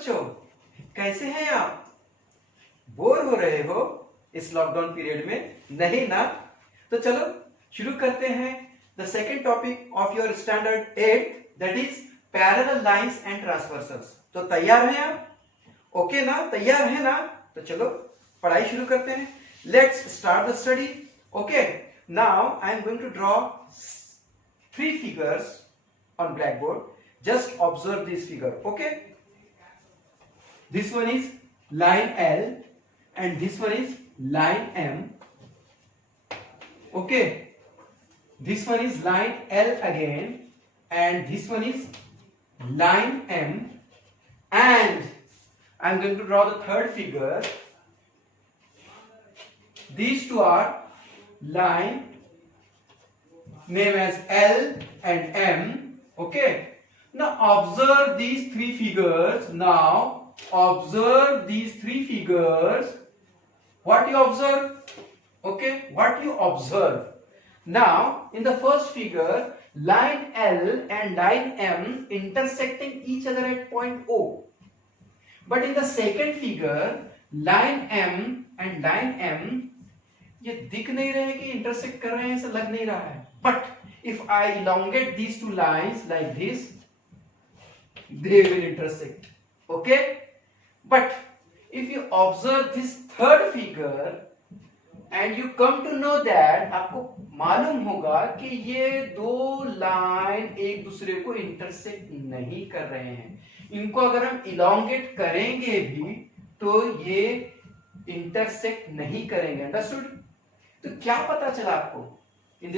बच्चों, कैसे हैं आप? बोर हो रहे हो इस लॉकडाउन पीरियड में? नहीं ना? तो चलो शुरू करते हैं the second topic of your standard 8, that is parallel lines and transversals. तो तैयार हैं आप? ओके ना? तैयार है ना? तो चलो पढ़ाई शुरू करते हैं। Let's start the study. Okay, now I am going to draw 3 figures on blackboard. Just observe this figure. Okay, this one is line L and this one is line M. Okay, this one is line L again and this one is line M, and I am going to draw the third figure. These two are line name as L and M. Okay, now observe these 3 figures. Now observe these 3 figures. What you observe? Okay, what you observe? Now in the first figure, line L and line M intersecting each other at point O. But in the second figure, line M and line M ये दिख नहीं रहे कि intersect कर रहे हैं, ऐसा लग नहीं रहा है. But if I elongate these two lines like this, they will intersect. Okay? But if you observe this third figure and you come to know that, आपको मालूम होगा कि ये दो लाइन एक दूसरे को इंटरसेक्ट नहीं कर रहे हैं. इनको अगर हम इलोंगेट करेंगे भी तो ये इंटरसेक्ट नहीं करेंगे. अंडरस्टूड? तो क्या पता चला आपको? In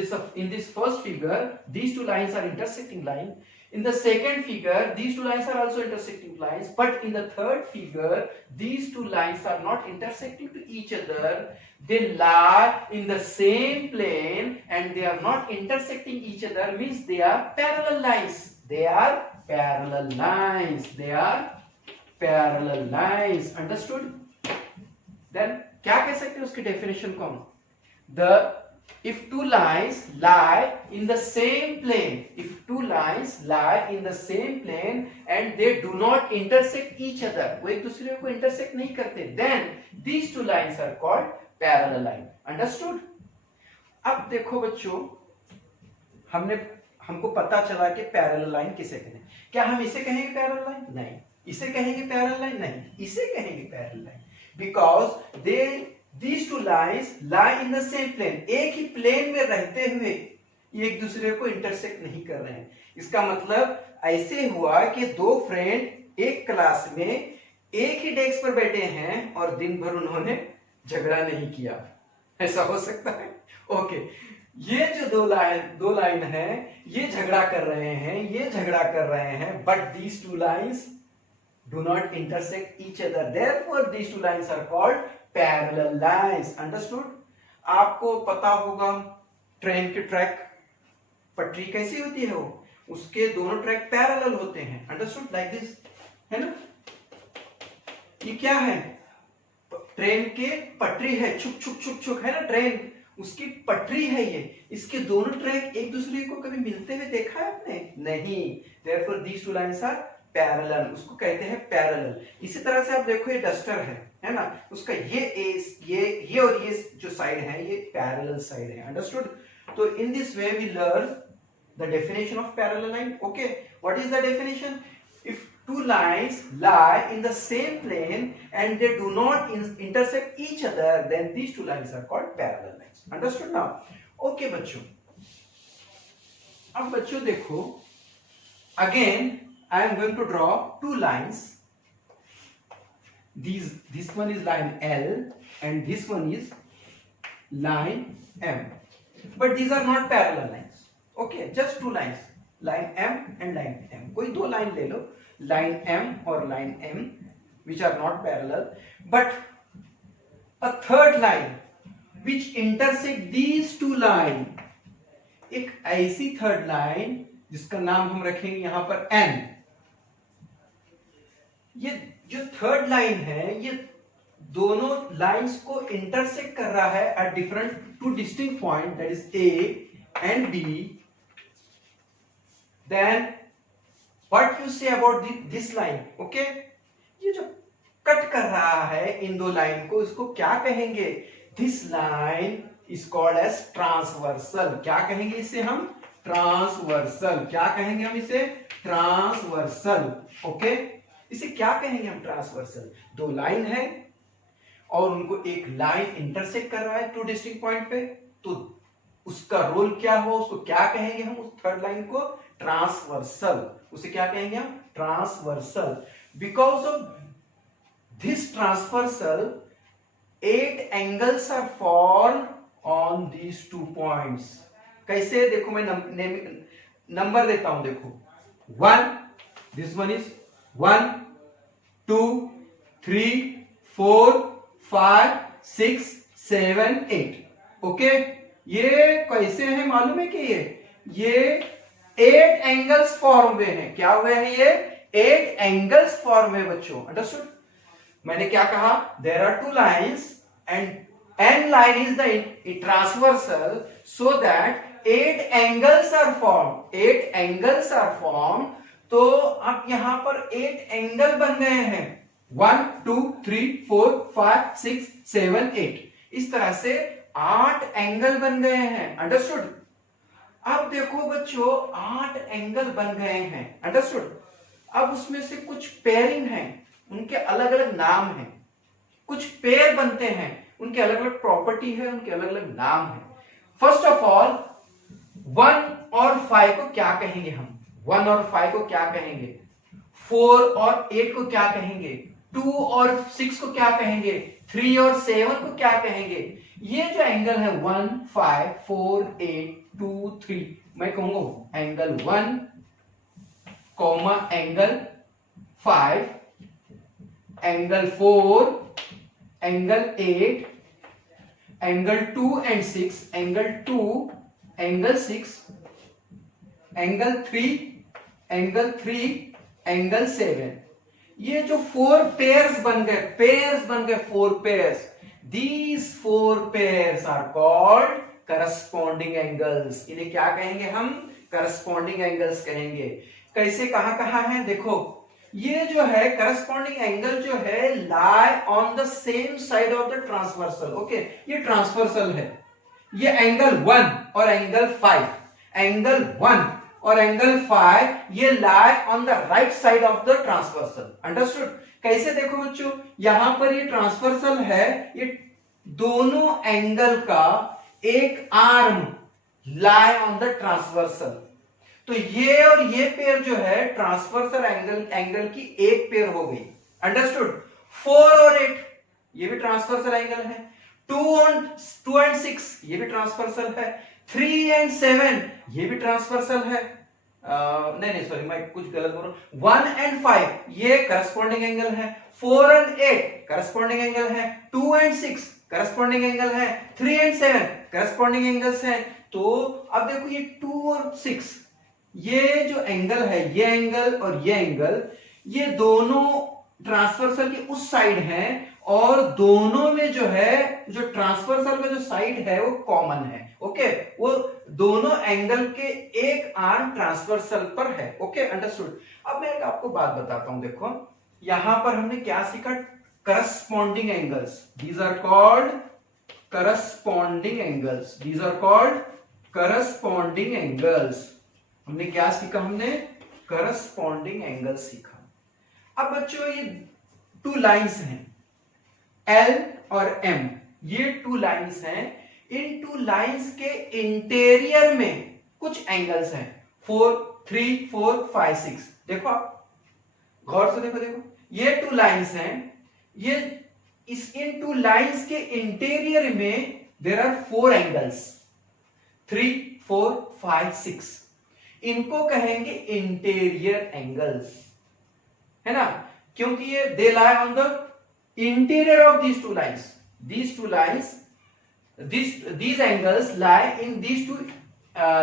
this first figure, these two lines are intersecting line. In the second figure, these two lines are also intersecting lines. But in the third figure, these two lines are not intersecting to each other. They lie in the same plane and they are not intersecting each other. Means they are parallel lines. They are parallel lines. They are parallel lines. Understood? Then क्या कह सकते हैं उसकी definition को? If two lines lie in the same plane, if two lines lie in the same plane and they do not intersect each other, वो एक दूसरे को intersect नहीं करते, then these two lines are called parallel line. Understood? अब देखो बच्चों, हमको पता चला कि parallel line किसे कहते हैं. क्या हम इसे कहेंगे parallel line? नहीं. इसे कहेंगे parallel line? नहीं. इसे कहेंगे parallel line because these two lines lie in the same plane. एक ही प्लेन में रहते हुए ये एक दूसरे को इंटरसेक्ट नहीं कर रहे हैं. इसका मतलब ऐसे हुआ कि दो फ्रेंड एक क्लास में एक ही डेस्क पर बैठे हैं और दिन भर उन्होंने झगड़ा नहीं किया. ऐसा हो सकता है? ओके, ये जो दो लाइन है ये झगड़ा कर रहे हैं, ये झगड़ा कर रहे हैं, but these two lines do not intersect each other. Therefore these two lines are called parallel lines. Understood? आपको पता होगा ट्रेन के ट्रैक, पटरी कैसी होती है, वो उसके दोनों ट्रैक पैरेलल होते हैं. अंडरस्टूड? लाइक दिस, है ना? ये क्या है? ट्रेन के पटरी है, छुक छुक छुक छुक, है ना? ट्रेन उसकी पटरी है ये. इसके दोनों ट्रैक एक दूसरे को कभी मिलते हुए देखा है आपने? नहीं. Therefore these two lines are parallel. उसको कहते हैं पैरेलल. इसी तरह से आप देखो ये डस्टर है ना? उसका ये और ये जो साइड है ये पैरेलल साइड है. अंडरस्टूड? तो in this way we learn the definition of parallel line. Okay, what is the definition? If two lines lie in the same plane and they do not intersect each other, then these two lines are called parallel lines. Understood now? Okay बच्चों, अब बच्चों देखो, again I am going to draw two lines. This one is line L and this one is line M. But these are not parallel lines. Okay, just two lines, line M and line M. कोई दो line ले लो, line M और line M, which are not parallel. But a third line which intersect these two lines, एक ऐसी third line जिसका नाम हम रखेंगे यहां पर N. ये जो थर्ड लाइन है ये दोनों लाइंस को इंटरसेक्ट कर रहा है at different two distinct point, that is A and B. Then what you say about this line? Okay, ये जो कट कर रहा है इन दो लाइन को, इसको क्या कहेंगे? This line is called as transversal. क्या कहेंगे इसे हम? ट्रांसवर्सल। क्या कहेंगे हम इसे? ट्रांसवर्सल। ओके, इसे क्या कहेंगे हम? ट्रांसवर्सल। दो लाइन है और उनको एक लाइन इंटरसेक्ट कर रहा है टू डिस्टिंक्ट पॉइंट पे, तो उसका रोल क्या हो, उसको क्या कहेंगे हम? उस थर्ड लाइन को ट्रांसवर्सल। उसे क्या कहेंगे हम? Transversal. Because of this transversal 8 angles are form on these 2 points. कैसे? देखो मैं नंबर देता हूं, देखो 1, दिस वन इज 1 2 3 4 5 6 7 8। ओके, ये कैसे है मालूम है कि ये 8 एंगल्स फॉर्म हुए हैं। क्या हुए हैं? ये 8 एंगल्स फॉर्म है बच्चों। अंडरस्टूड? मैंने क्या कहा? There are 2 lines and n line is the transversal, so that 8 angles are formed. 8 angles are formed. तो अब यहां पर 8 एंगल बन गए हैं। 1 2 3 4 5 6 7 8। इस तरह से 8 एंगल बन गए हैं। अंडरस्टूड? अब देखो बच्चों, 8 एंगल बन गए हैं। अंडरस्टूड? अब उसमें से कुछ पेयरिंग है, उनके अलग अलग नाम हैं। कुछ पेयर बनते हैं, उनके अलग अलग प्रॉपर्टी है, उनके अलग अलग नाम है। फर्स्ट ऑफ ऑल 1 और 5 को क्या कहेंगे हम? 1 और 5 को क्या कहेंगे? 4 और 8 को क्या कहेंगे? 2 और 6 को क्या कहेंगे? 3 और 7 को क्या कहेंगे? ये जो एंगल है 1 5 4 8 2 3, मैं कहूंगा angle 1 comma angle 5, angle 4, angle 8, angle 2 and 6, angle 2, angle 6, angle 3, angle 3, angle 7। ये जो 4 पेयर्स बन गए 4 pairs, these 4 pairs are called corresponding angles। इन्हें क्या कहेंगे हम? corresponding angles कहेंगे। कैसे? कहां है? देखो, ये जो है करस्पॉन्डिंग एंगल जो है लाई on the same side of the transversal. Okay, ये ट्रांसवर्सल है। ये एंगल 1 और एंगल 5, एंगल 1 और एंगल 5 ये लाई on the right side of the transversal. Understood? कैसे? देखो बच्चों, यहां पर ये ट्रांसवर्सल है, ये दोनों एंगल का एक arm lie on the transversal. तो ये और ये पेयर जो है ट्रांसवर्सल एंगल की एक पेयर हो गई। अंडरस्टूड? 4 और 8 ये भी ट्रांसवर्सल एंगल है। 2 and 6 ये भी ट्रांसवर्सल है। 3 and 7 ये भी ट्रांसवर्सल है। नहीं सॉरी, मैं कुछ गलत बोल रहा हूं। 1 and 5 ये करस्पॉन्डिंग एंगल है। 4 and 8 करस्पॉन्डिंग एंगल है। 2 and 6 करस्पॉन्डिंग एंगल है। 3 and 7 करस्पॉन्डिंग एंगल्स हैं। तो अब देखो, ये 2 और 6 ये जो एंगल है, ये एंगल और ये एंगल, ये दोनों ट्रांसवर्सल की उस साइड हैं और दोनों में जो है, जो ट्रांसवर्सल का जो साइड है वो कॉमन है। ओके, वो दोनों एंगल के एक आर्म ट्रांसवर्सल पर है। Okay, understood? अब मैं आपको बात बताता हूं। देखो, यहां पर हमने क्या सीखा? Corresponding angles. These are called corresponding angles. These are called corresponding angles. हमने क्या सीखा? हमने करस्पॉन्डिंग एंगल सीखा। अब बच्चों, ये 2 लाइंस हैं L और M, ये 2 लाइंस हैं। इन 2 लाइंस के इंटीरियर में कुछ एंगल्स हैं। 4 3 4 5 6। देखो, आप गौर से देखो, ये 2 लाइंस हैं। ये इन 2 लाइंस के इंटीरियर में देयर आर 4 एंगल्स, 3 4 5 6। इनको कहेंगे इंटीरियर एंगल्स, है ना? क्योंकि ये they lie on the interior of these 2 lines. These angles lie in these 2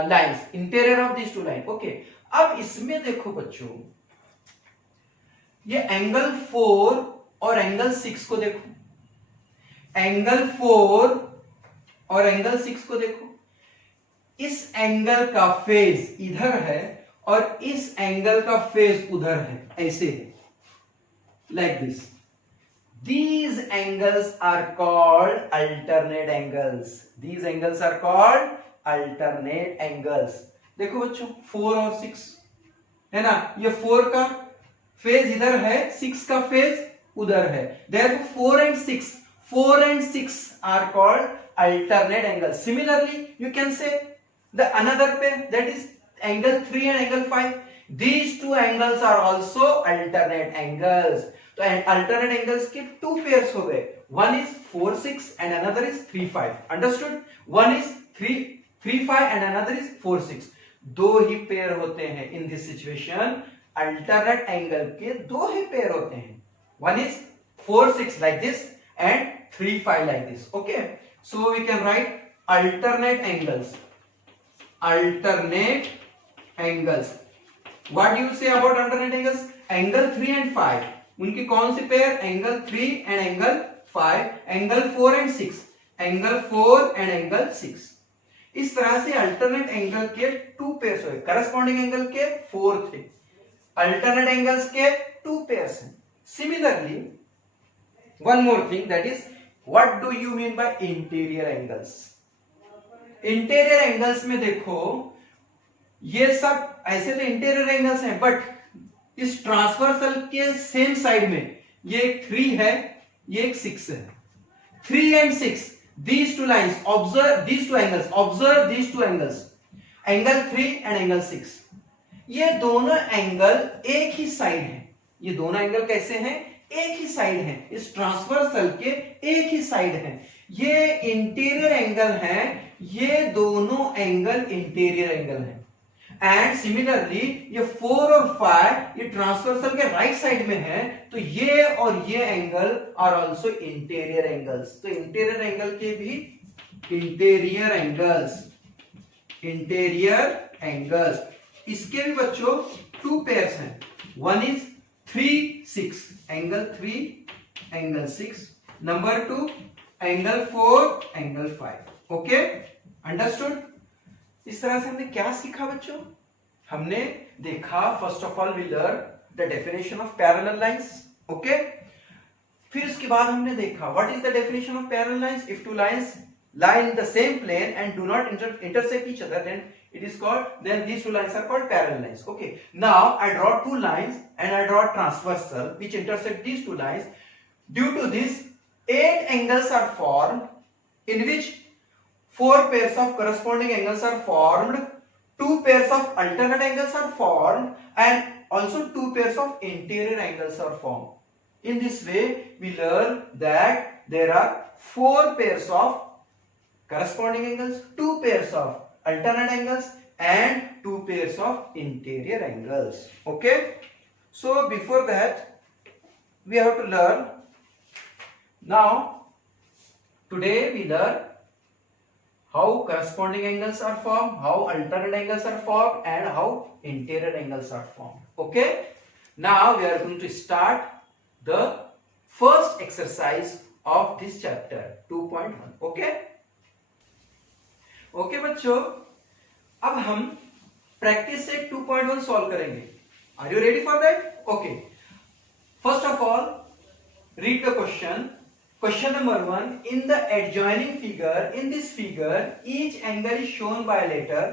lines, interior of these 2 lines. Okay. अब इसमें देखो बच्चों, ये एंगल 4 और एंगल 6 को देखो, एंगल 4 और एंगल 6 को देखो। इस एंगल का फेज इधर है और इस एंगल का फेज उधर है, ऐसे है। like this. These angles are called alternate angles. These angles are called alternate angles. देखो बच्चों 4 और 6 है ना, ये 4 का फेज इधर है, 6 का फेज उधर है. Therefore 4 and 6 are called alternate angles. Similarly, you can say the another pair, that is angle 3 and angle 5. These two angles are also alternate angles. तो alternate angles के two pairs हो गए. One is 4 6 and another is 3 5. Understood? One is 3 5 and another is 4 6. दो ही pair होते हैं. In this situation, alternate angle के दो ही पेयर होते हैं. One is 4 6 like this and 3 5 like this. Okay? So we can write alternate angles. Alternate angles. What do you say about alternate angles? Angle 3 and 5. उनकी कौन सी पेयर? Angle 3 and angle 5, angle 4 and 6, angle 4 and angle 6. इस तरह से alternate angle के two pairs हुए. Corresponding angle के 4 थे, अल्टरनेट एंगल्स के टू पेयर्स हैं. Similarly one more thing, that is what do you mean by interior angles. Interior angles में देखो, ये सब ऐसे तो इंटीरियर एंगल्स हैं, बट इस ट्रांसवर्सल के सेम साइड में ये एक 3 है, ये एक 6 है. 3 and 6, these two lines, observe these two angles, observe these two angles, angle 3 and angle 6. ये दोनों एंगल एक ही साइड है. ये दोनों एंगल कैसे हैं? एक ही साइड है. इस ट्रांसवर्सल के एक ही साइड है. ये इंटीरियर एंगल है, ये दोनों एंगल इंटीरियर एंगल है. एंड सिमिलरली ये 4 और 5 ये ट्रांसवर्सल के राइट साइड में है, तो ये और ये angle are also interior angles. तो इंटीरियर एंगल के भी इंटीरियर एंगल्स इसके भी बच्चों टू पेयर्स हैं. One is 3 6, angle 3 angle 6. Number 2 angle 4 angle 5. Okay, understood. इस तरह से हमने क्या सीखा बच्चों? हमने देखा, first of all we learn the definition of parallel lines. Okay, फिर उसके बाद हमने देखा what is the definition of parallel lines. If two lines lie in the same plane and do not intersect each other, then these two lines are called parallel lines. Okay, now I draw two lines and I draw a transversal which intersect these two lines. Due to this, 8 angles are formed, in which 4 pairs of corresponding angles are formed, 2 pairs of alternate angles are formed, and also 2 pairs of interior angles are formed. In this way, we learn that there are 4 pairs of corresponding angles, 2 pairs of alternate angles, and 2 pairs of interior angles. Okay, so before that we have to learn. Now today we learn how corresponding angles are formed, how alternate angles are formed, and how interior angles are formed. Okay, now we are going to start the first exercise of this chapter 2.1. Okay, okay बच्चों, अब हम practice से 2.1 solve करेंगे. Are you ready for that? Okay, first of all read the question. Question number 1, in the adjoining figure, in this figure each angle is shown by a letter.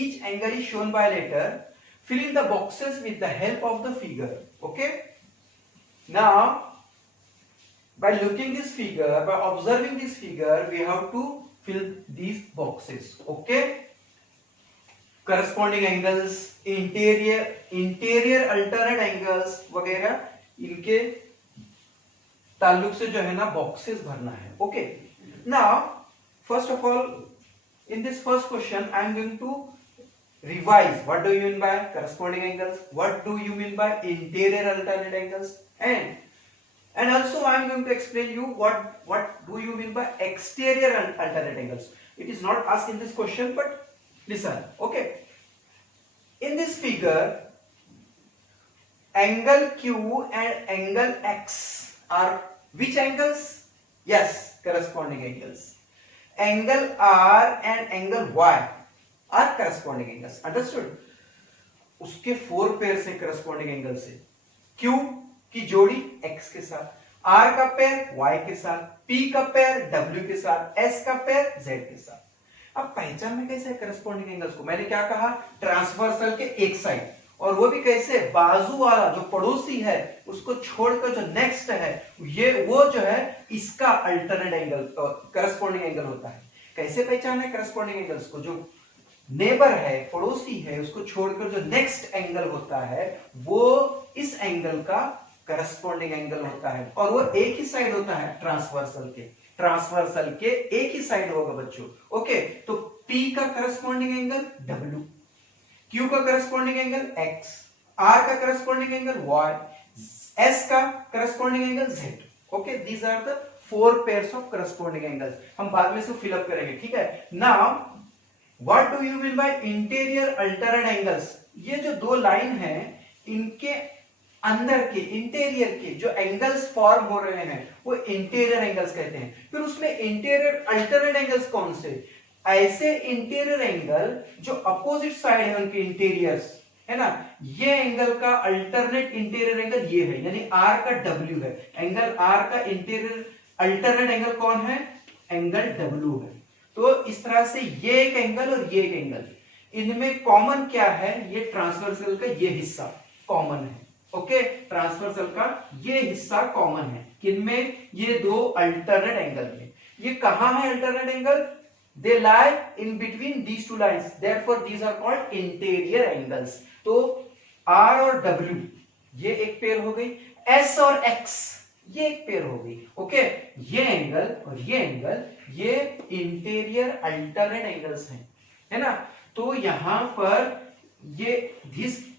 Each angle is shown by a letter. Fill in the boxes with the help of the figure. Okay, now by looking this figure, by observing this figure, we have to fill these boxes. Okay, corresponding angles, interior alternate angles वगैरह, इनके ताल्लुक से जो है ना boxes भरना है. Okay, now first of all in this first question I am going to revise what do you mean by corresponding angles, what do you mean by interior alternate angles, and also I am going to explain you what do you mean by exterior alternate angles. It is not asked in this question, but listen. Okay, in this figure angle Q and angle X are which angles? Yes, corresponding angles. Angle R and angle Y are corresponding angles. Understood? उसके 4 pair से corresponding angles से. Q की जोड़ी x के साथ, r का pair y के साथ, p का पेयर w के साथ, s का पेयर z के साथ। अब पहचानना कैसे है करस्पॉन्डिंग एंगल्स को? मैंने क्या कहा, ट्रांसवर्सल के एक साइड, और वो भी कैसे, बाजू वाला जो पड़ोसी है उसको छोड़कर जो नेक्स्ट है ये वो जो है इसका अल्टरनेट एंगल करस्पॉन्डिंग एंगल होता है। कैसे पहचानना है करस्पॉन्डिंग एंगल्स को? जो नेबर है, पड़ोसी है, उसको छोड़कर जो नेक्स्ट एंगल होता है वो इस एंगल का करस्पॉन्डिंग एंगल होता है, और वो एक ही साइड होता है ट्रांसवर्सल के एक ही साइड होगा बच्चों। ओके, तो P का करस्पॉन्डिंग एंगल W, Q का करस्पॉन्डिंग एंगल X, R का करस्पॉन्डिंग एंगल Y, S का corresponding angle Z। Okay, these are the 4 pairs of corresponding angles. हम बाद में इसको फिलअप करेंगे, ठीक है। Now what do you mean by interior alternate angles? ये जो दो लाइन है इनके अंदर के इंटीरियर के जो एंगल्स फॉर्म हो रहे हैं वो इंटीरियर एंगल्स कहते हैं। फिर उसमें इंटीरियर अल्टरनेट एंगल्स कौन से? ऐसे इंटीरियर एंगल जो अपोजिट साइड है उनके इंटीरियर्स, है ना, ये एंगल का अल्टरनेट इंटीरियर एंगल ये है, यानी R का W है। एंगल R का इंटीरियर अल्टरनेट एंगल कौन है? एंगल W है। तो इस तरह से ये एक एंगल और ये एक एंगल, इनमें कॉमन क्या है? ये ट्रांसवर्सल का ये हिस्सा कॉमन है। ओके, ट्रांसवर्सल का ये हिस्सा कॉमन है किनमें? ये दो अल्टरनेट एंगल में। ये कहां है alternate angle? They lie in between these two lines, therefore these are called interior angles. तो R और W ये एक पेयर हो गई, S और X ये एक पेयर हो गई। ओके, ये एंगल और ये एंगल ये इंटीरियर अल्टरनेट एंगल्स हैं, है ना। तो यहां पर ये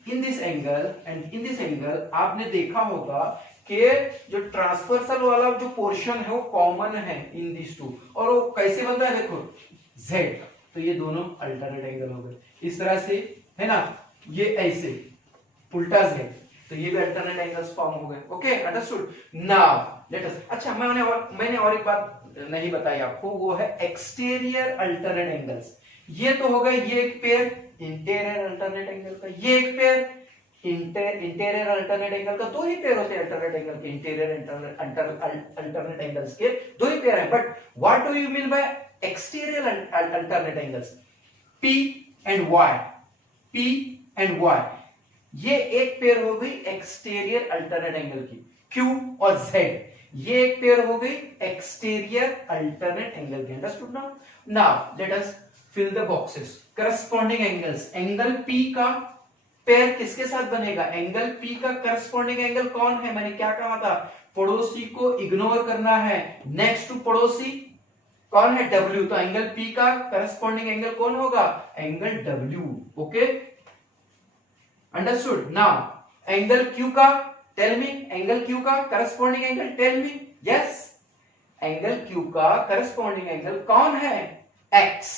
in this angle and in this angle आपने देखा होगा कि जो ट्रांसवर्सल वाला जो पोर्शन है वो कॉमन है इन दिस टू, और वो कैसे बनता है देखो Z, तो ये दोनों अल्टरनेट एंगल हो गए इस तरह से, है ना। ये ऐसे उल्टा Z, तो ये भी अल्टरनेट एंगल्स फॉर्म हो गए। Okay, understood. नाउ लेट अस, अच्छा मैंने और एक बात नहीं बताई आपको, वो है एक्सटीरियर अल्टरनेट एंगल्स। ये तो हो गए ये एक पेयर इंटीरियर अल्टरनेट एंगल का, ये एक पेयर इंटीरियर अल्टरनेट एंगल का। दो ही पेयर होते हैं अल्टरनेट एंगल के, इंटीरियर अल्टरनेट एंगल्स के दो ही पेयर है। But what do you mean by exterior alternate angles? P and Y, P and Y ये एक पेयर हो गई एक्सटीरियर अल्टरनेट एंगल की। Q और Z ये एक पेयर हो गई एक्सटीरियर अल्टरनेट एंगल की। Understood now? Now let us fill the boxes. Corresponding angles, angle P का पेयर किसके साथ बनेगा? एंगल P का करस्पॉन्डिंग एंगल कौन है? मैंने क्या कहा था, पड़ोसी को इग्नोर करना है, नेक्स्ट टू पड़ोसी कौन है? W। तो एंगल P का करस्पॉन्डिंग एंगल कौन होगा? Angle W। Okay, understood. Now angle Q का, टेल मी, एंगल Q का corresponding angle, tell me. Yes, angle Q का करस्पॉन्डिंग एंगल कौन है? X,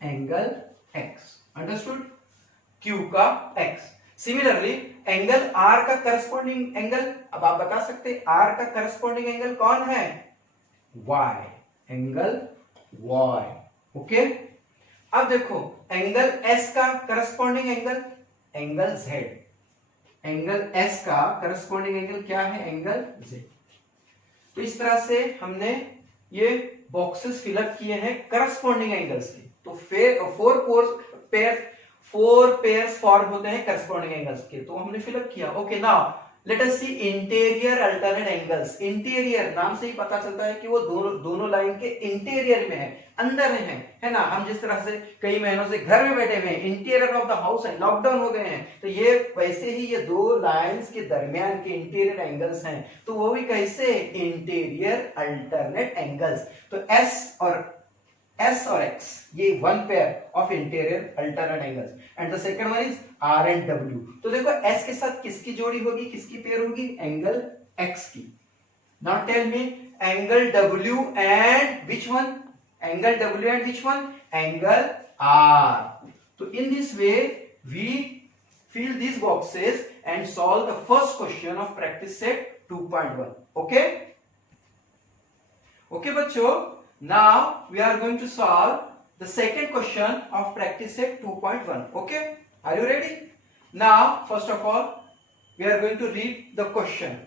angle X। Understood, Q का X। सिमिलरली एंगल R का corresponding angle, अब आप बता सकते R का करस्पॉन्डिंग एंगल कौन है? Y, angle Y। ओके, अब देखो एंगल S का corresponding angle, angle Z। Angle S का करस्पॉन्डिंग एंगल क्या है? Angle Z। तो इस तरह से हमने ये बॉक्सेस फिलअप किए हैं करस्पॉन्डिंग एंगल्स के। तो फोर पेयर्स फॉर्म होते हैं करस्पॉन्डिंग एंगल्स के, तो हमने फिलअप किया। ओके, नाउ लेट अस सी इंटीरियर अल्टरनेट एंगल्स। इंटीरियर नाम से ही पता चलता है कि वो दोनों लाइन के इंटीरियर में है, अंदर है ना। हम जिस तरह से कई महीनों से घर में बैठे हुए हैं, इंटीरियर ऑफ द हाउस है, लॉकडाउन हो गए हैं, तो ये वैसे ही ये दो लाइंस के दरमियान के इंटीरियर एंगल्स हैं, तो वो भी कैसे? Interior alternate angles. तो S और X ये one pair of interior alternate angles, and the second one is R and W। तो देखो S के साथ किसकी जोड़ी होगी, किसकी पेयर होगी? एंगल X की। Now tell me angle W and which one? Angle W and which one? Angle R। तो in this way we fill these boxes and solve the first question of practice set 2.1. Okay? Okay बच्चों, now we are going to solve the second question of practice set 2.1. Okay, are you ready? Now first of all we are going to read the question.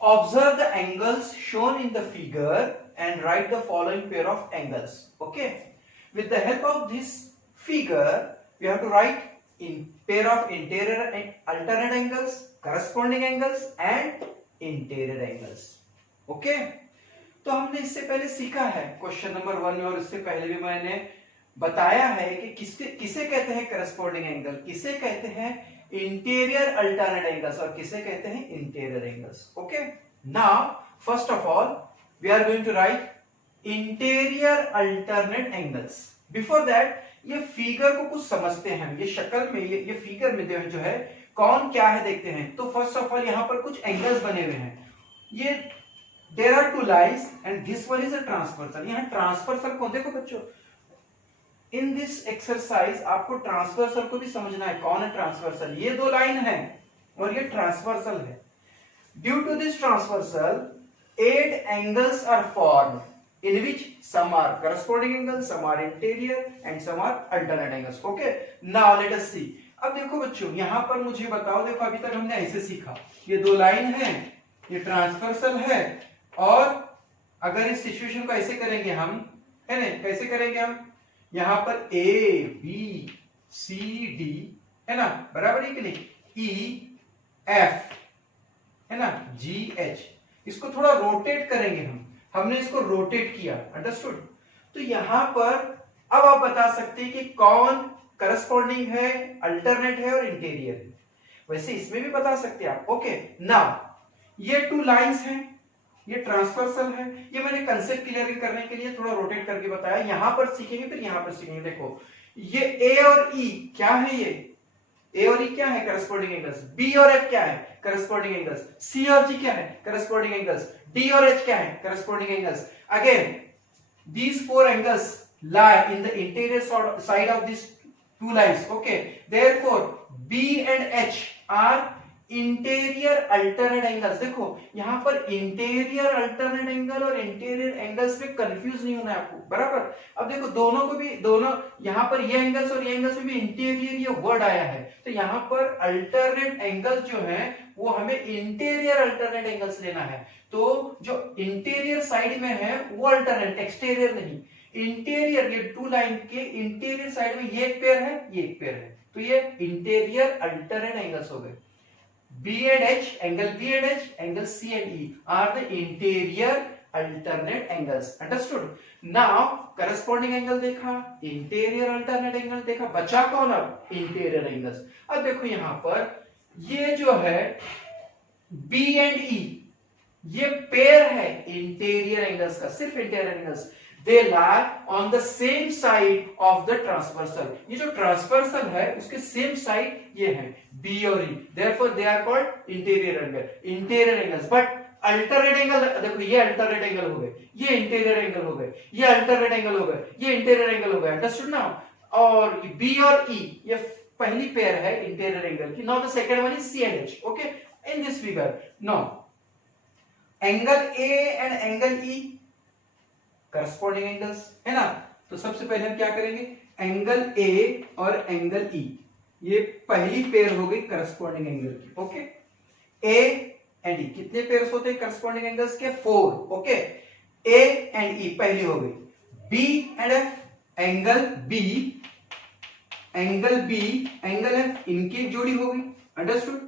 Observe the angles shown in the figure and write the following pair of angles. Okay, with the help of this figure we have to write in pair of interior and alternate angles, corresponding angles and interior angles. Okay, तो हमने इससे पहले सीखा है question number 1 में, और इससे पहले भी मैंने बताया है कि किसे कहते हैं करस्पॉन्डिंग एंगल, किसे कहते हैं इंटीरियर अल्टरनेट एंगल्स, और किसे कहते हैं interior angles. Okay, now first of all we are going to write interior alternate angles. Before that ये फिगर को कुछ समझते हैं हम. ये शक्ल में ये फिगर में जो है कौन क्या है देखते हैं. तो फर्स्ट ऑफ ऑल यहाँ पर कुछ एंगल्स बने हुए हैं. ये there are two lines and this one is a transversal. यहाँ ट्रांसवर्सल को देखो बच्चों, इन दिस एक्सरसाइज आपको ट्रांसवर्सल को भी समझना है. कौन है ट्रांसवर्सल? ये दो लाइन है और ये ट्रांसवर्सल है. Due to this transversal 8 angles are formed in which some are corresponding angles, some are interior and some are alternate angles. Okay, now let us see. अब देखो बच्चों, यहाँ पर मुझे बताओ, देखो अभी तक हमने ऐसे सीखा, ये दो लाइन है, ये ट्रांसवर्सल है, और अगर इस सिचुएशन को ऐसे करेंगे हम, है ना, कैसे करेंगे हम, यहां पर ए बी सी डी है ना, बराबर है कि नहीं, ई एफ है ना, जी एच, इसको थोड़ा रोटेट करेंगे हम. हमने इसको रोटेट किया, अंडरस्टूड. तो यहां पर अब आप बता सकते हैं कि कौन करस्पॉन्डिंग है, अल्टरनेट है और इंटीरियर है. वैसे इसमें भी बता सकते हैं आप. ओके, नाउ ये टू लाइंस हैं, ये ट्रांसवर्सल है. ये मैंने कंसेप्ट क्लियर करने के लिए थोड़ा रोटेट करके बताया. यहां पर सीखेंगे फिर यहां पर सीखेंगे. देखो ये ए और ई क्या है, ये ए और ई क्या है, करस्पॉन्डिंग एंगल्स. बी और एफ क्या है, करस्पॉन्डिंग एंगल्स. सी और जी क्या है, करस्पॉन्डिंग एंगल्स. डी और एच क्या है, corresponding angles. Again these four angles lie in the interior side of these two lines. Okay, therefore B and H are interior alternate angles. देखो यहां पर इंटीरियर अल्टरनेट एंगल और interior angles में confuse नहीं होना है आपको, बराबर. अब देखो दोनों को भी, दोनों यहां पर ये एंगल्स और ये एंगल्स में भी इंटीरियर ये वर्ड आया है, तो यहां पर अल्टरनेट एंगल्स जो है वो हमें इंटीरियर अल्टरनेट एंगल्स लेना है. तो जो इंटीरियर साइड में है वो अल्टरनेट, एक्सटीरियर नहीं. इंटीरियर, ये टू लाइन के इंटीरियर साइड में ये एक पेयर है, ये एक पेयर है, तो ये इंटीरियर अल्टरनेट एंगल्स हो गए. B and H, angle B and H, angle C and E are the interior alternate angles. Understood? Now corresponding angle देखा, interior alternate angle देखा, बचा कौन अब, interior angles. अब देखो यहाँ पर ये जो है B and E, ये पेयर है interior angles का, सिर्फ interior angles. They lie on the same side of the transversal. ये जो transversal है उसके same side ये है B और E. Therefore they are called interior angle. Interior angles. But alternate angle, देखो ये alternate angle हो गए, ये interior angle हो गए, ये alternate angle हो गए, ये interior angle हो गए. Understood now? और B और E ये पहली पेयर है interior angle की. Now the second one is C and H. Okay? In this figure. Now angle A and angle E corresponding angles है ना. तो सबसे पहले हम क्या करेंगे, एंगल ए और एंगल ई, ये पहली पेयर हो गई करस्पॉन्डिंग एंगल की. ओके, ए एंड ई कितने पेयर्स होते हैं करस्पॉन्डिंग एंगल्स के, 4. ओके, ए एंड ई पहली हो गई. B and F, angle B angle F, इनकी जोड़ी हो गई. अंडरस्टूड?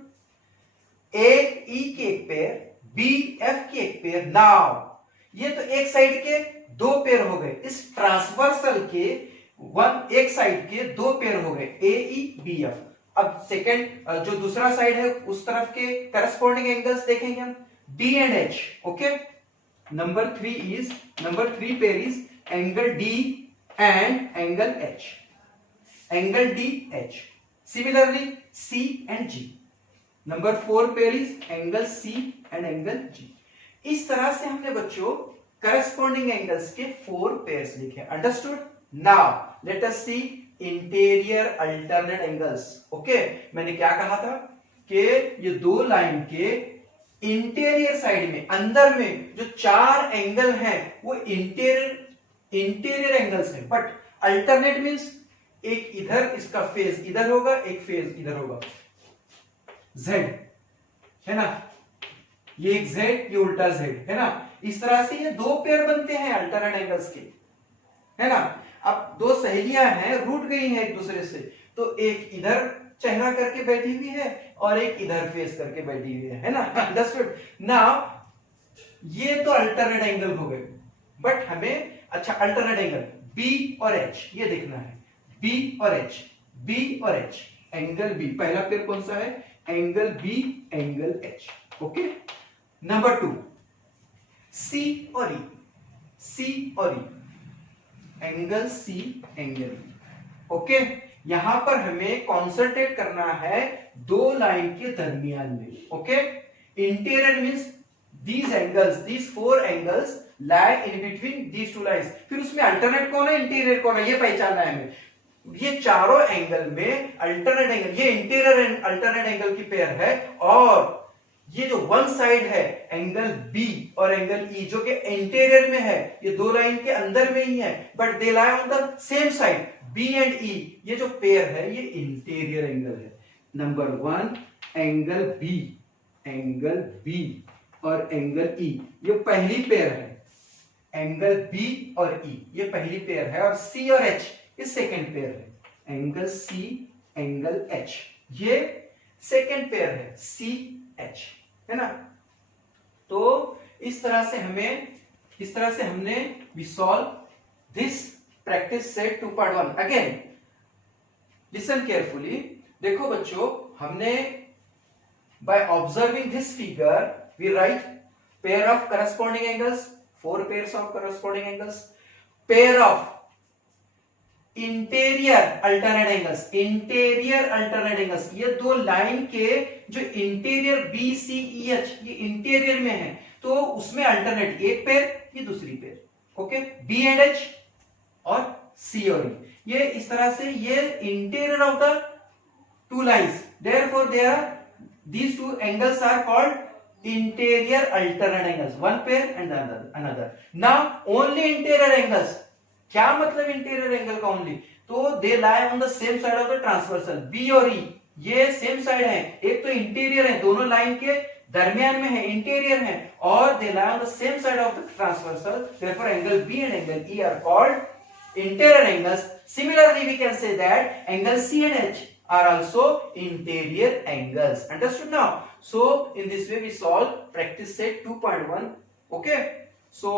ए ई की एक पेयर, बी एफ की एक पेयर. नाउ ये तो एक साइड के दो पेयर हो गए, इस ट्रांसवर्सल के एक साइड के दो पेयर हो गए, ए ई बी एफ. अब सेकंड जो दूसरा साइड है उस तरफ के करस्पॉन्डिंग एंगल्स देखेंगे हम, D and H. Okay, number 3 pair is angle D and angle H, angle D H. Similarly C and G. Number 4 pair is angle C and angle G. इस तरह से हमने बच्चों करस्पॉन्डिंग एंगल्स के 4 pairs लिखे. Understood? Now let अस सी interior alternate angles. Okay, मैंने क्या कहा था कि ये दो लाइन के इंटीरियर साइड में, अंदर में जो 4 एंगल हैं वो इंटीरियर एंगल्स हैं. बट अल्टरनेट मींस एक इधर, इसका फेज इधर होगा, एक फेज इधर होगा. Z है ना, ये एक z, ये उल्टा z, है ना। इस तरह से ये दो पेयर बनते हैं अल्टरनेट एंगल्स के, है ना। अब दो सहेलियां हैं, रूठ गई हैं एक दूसरे से, तो एक इधर चेहरा करके बैठी हुई है और एक इधर फेस करके बैठी हुई है ना। अंडरस्टूड। नाउ ये तो अल्टरनेट एंगल हो गए, बट हमें अच्छा अल्टरनेट एंगल B और H ये देखना है। B और H, B और H, एंगल B, पहला पेयर कौन सा है, angle B, angle H, okay. Number 2 C और E, C और E, angle C, angle E, okay. यहां पर हमें कॉन्सेंट्रेट करना है दो लाइन के दरमियान में, okay. Interior means these angles, these four angles lie in between these two lines। फिर उसमें अल्टरनेट कौन है, इंटीरियर कौन है, ये पहचानना है हमें। ये चारों एंगल में अल्टरनेट एंगल, ये इंटीरियर अल्टरनेट एंगल की पेयर है, और ये जो वन साइड है एंगल B और एंगल E जो कि इंटीरियर में है, ये दो लाइन के अंदर में ही है, but they lie on the same side, B and E, ये जो पेयर है ये इंटीरियर एंगल है। Number 1 angle B, angle B और एंगल E, ये पहली पेयर है। एंगल B और E ये पहली पेयर है, और C और H ये सेकंड पेयर है। एंगल C, एंगल H ये सेकंड पेयर है, CH, है ना। तो इस तरह से हमने we solve this practice set 2.1। Again listen carefully, देखो बच्चों, हमने by observing this figure we write pair of corresponding angles, 4 pairs of corresponding angles, pair of interior alternate angles, interior alternate angles, ये दो लाइन के जो interior BCEH ये interior में है, तो उसमें अल्टरनेट एक पेयर, ये दूसरी pair, okay. B and H और C और E, ये इस तरह से ये interior of the two lines, therefore they are these two angles are called interior alternate angles, one pair and another। now only interior angles, क्या मतलब interior angle का ओनली, तो they lie on the same side of the transversal. B और E ये same side है, एक तो interior है, दोनों लाइन के दरमियान में है, इंटीरियर है, और they lie on the same side of the transversal, therefore angle B and angle E are called interior angles. Similarly we can say that angle C and H are also interior angles। Understood now? So in this way we solve practice set 2.1, okay। So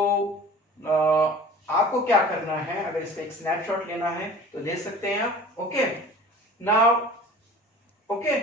आपको क्या करना है, अगर इसका एक snapshot लेना है तो ले सकते हैं आप, ओके। Now okay